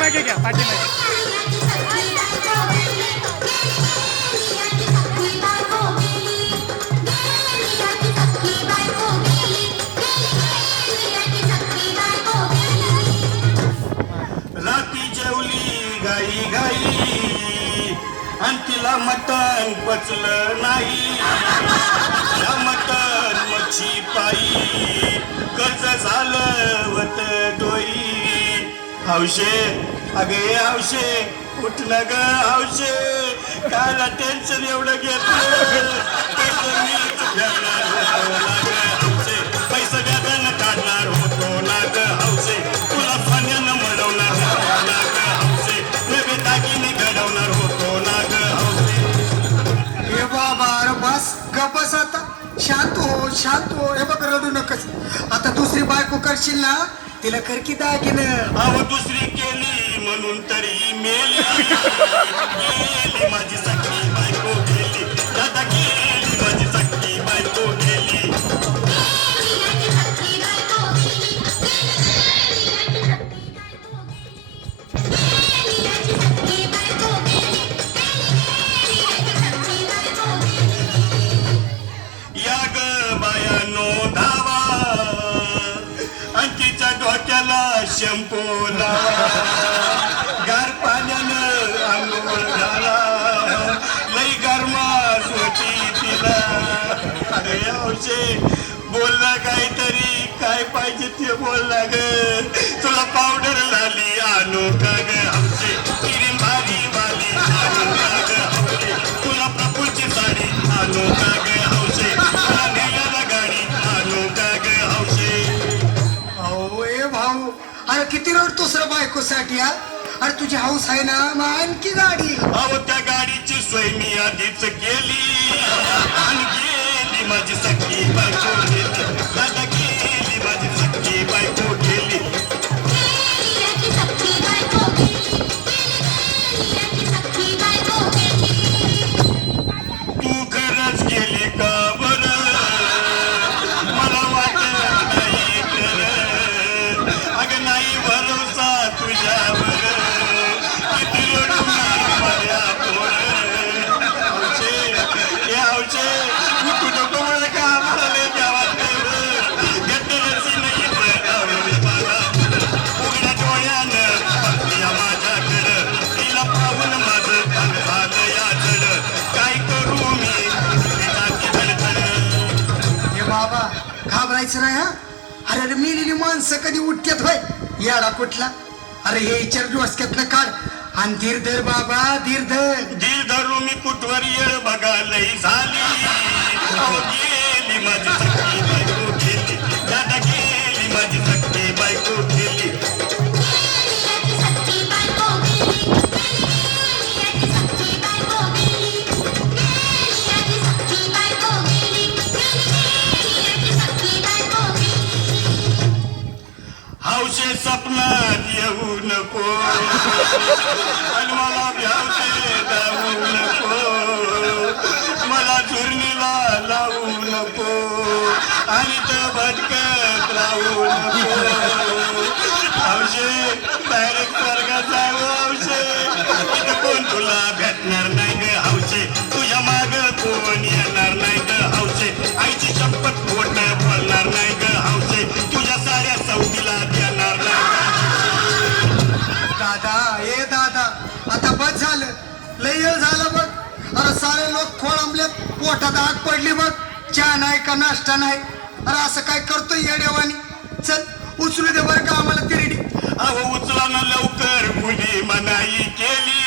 पाठीमागे घ्या पाठीमागे. गाई गाई. आणि तिला मटण पचलं नाही. मटण मच्छी पायी कर्ज झालं हौशे अगे हौशे उठलं ग हौशे. कायला टेन्शन एवढं घेतलं बस आता. शांत हो शांत हो. हे बघ रडू नकच आता दुसरी बायको करशील ना तिला कर की अहो दुसरी केली म्हणून तरी मेली. गेली माझी सखी. बोलला काहीतरी काय पाहिजे ते बोलला ग. तुला पावडर लाली आणू का ग? आमचे क्रीम भारी वाली आणू का ग? हौशे तुला प्रफुलची साडी आणू का ग? हौशे तुला नेल्याला गाडी आणू का ग? हौशे ए भाऊ अरे किती रडतोस रे बायकोसाठी हा? अरे तुझी हाऊस आहे ना मग आणखी गाडी. अहो त्या गाडीची सोय मी आधीच केली. आणि गेली माझी सखी बायको घाबरायचं नाही हा? अरे अरे मेलेली माणसं कधी उठतात होय? याडा कुठला? अरे हे विचार डोसक्यातनं काढ. आणि धीर धर बाबा धीर धर धीर धरू मी कुठवर येळ बघालही झाली. अहो, गेली माझी सखी बायको. गेली दादा गेली माझी सखी बायको. गेली I'm not Alma labia, दादा ए दादा आता बस झालं. लय झालं बघ. अरे सारे लोक खोळंबले पोटात आग पडली बघ. चहा नाही का नाश्ता नाही? अरे असं काय करतोय येड्यावानी चल उचलू दे बरं का आम्हाला तिरडी. अहो उचला ना लवकर. मुली मनाई केली.